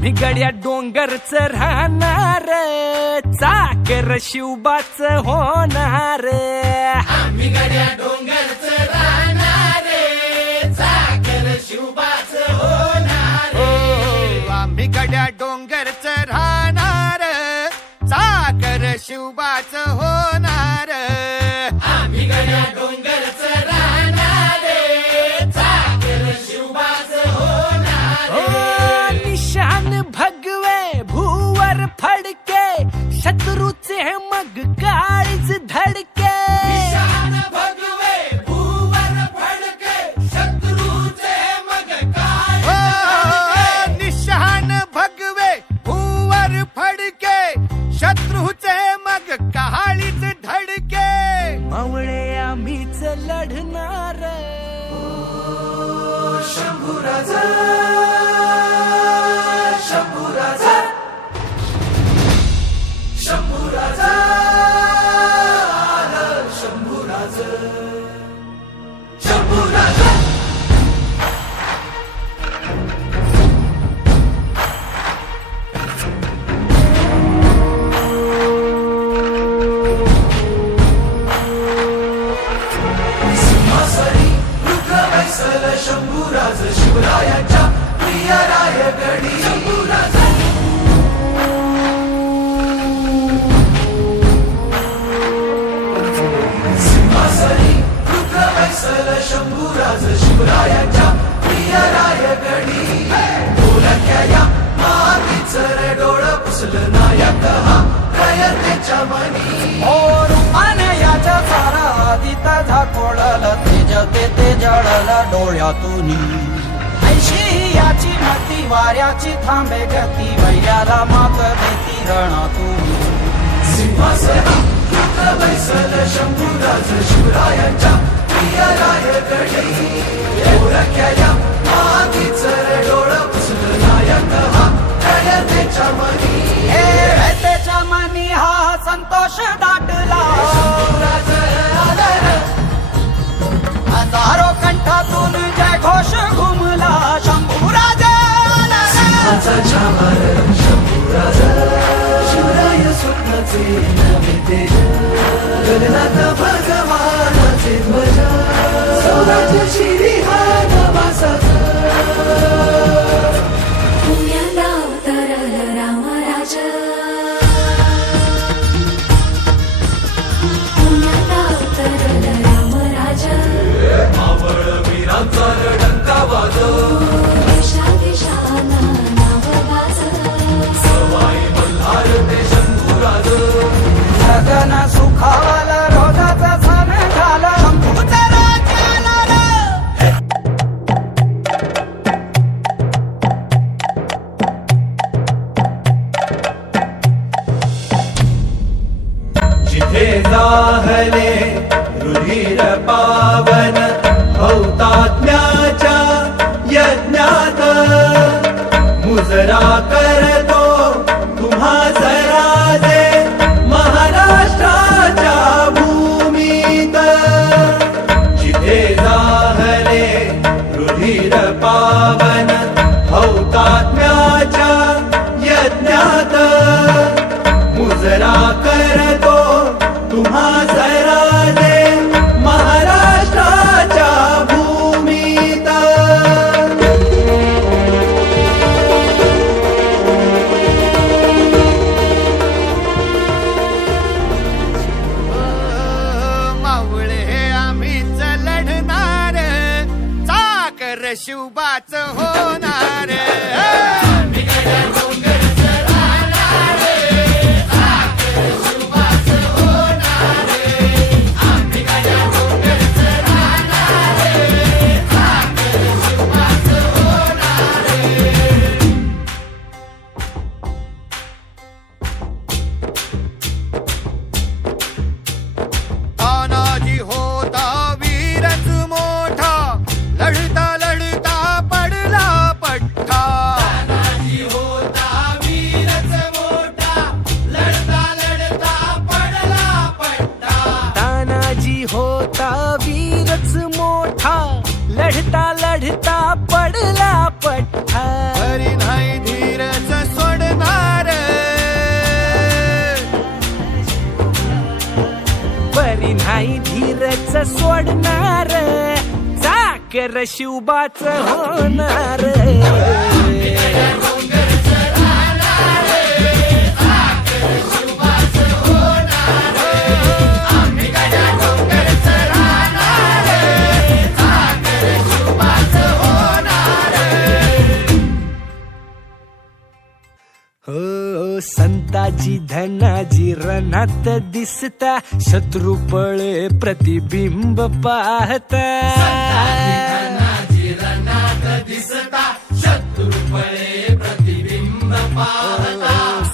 मी गड्या डोंगरच राहणार चाकर शिवबाच होणार मी गड्या डोंगर राहणार. साखर शिवबाच होय. रुसलना यतहा प्रयत्नेच्या मनी ओ रूपाने सारा आदिता झाकोळला तेज ते ते जळला याची मती वाऱ्याची थांबे गती वैयाला माग देती रणातून सिंहासना शिवरायांच्या प्रिय रायकडे ओळख्या या मातीच Shamaran Shampurada Shuraya Sunnati यज्ञात मुजरा करतो तुम्हा जरा शिवबाच होणार नाही धीरच सोडणार चाकर शिवबाच होणार. धनाजी रणात दिसता शत्रू पळे प्रतिबिंब पाहता.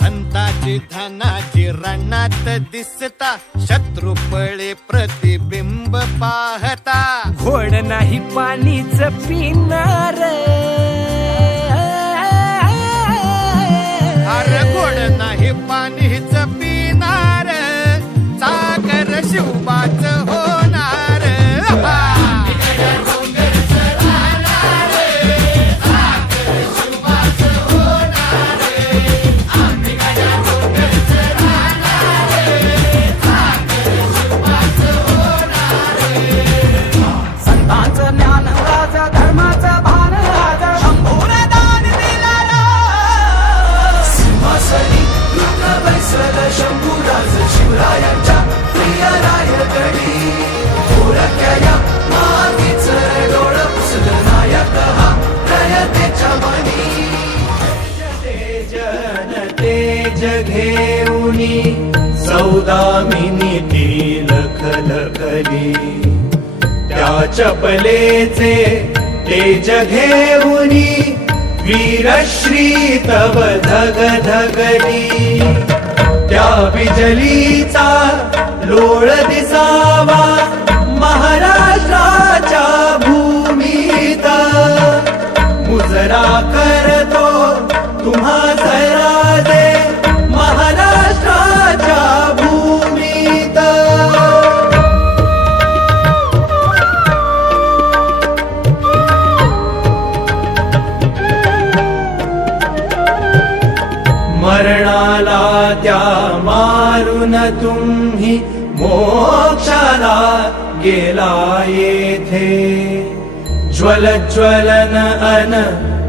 संताची धनाची रणात दिसता शत्रू पळे प्रतिबिंब पाहता. घोड नाही पाणीच पिणार. शिवरायांच्या प्रिय रायगडी. थोडक्या या मातीच डोळ पुसलं नायक हा रयतेच्या मनी. जन तेज सौदामिनी ती लखलखली त्या चपलेचे तेज घेऊनी वीरश्री तव धग धगली त्या बिजलीचा लोळ दिसावा महाराष्ट्राच्या भूमीत. मुजरा करतो तुम्हा सराजे दे महाराष्ट्राच्या भूमीत. मरणाला त्या मारून तुम्ही मोक्षाला गेला येथे ज्वल ज्वलन अन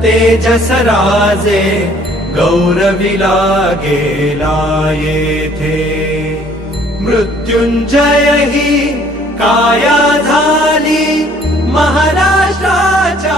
तेजस राजे गौरविला गेला येथे मृत्युंजय ही काया झाली महाराष्ट्राच्या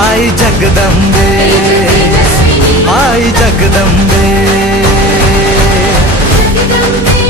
आई जगदंबे आई जगदंबे। जगदंबे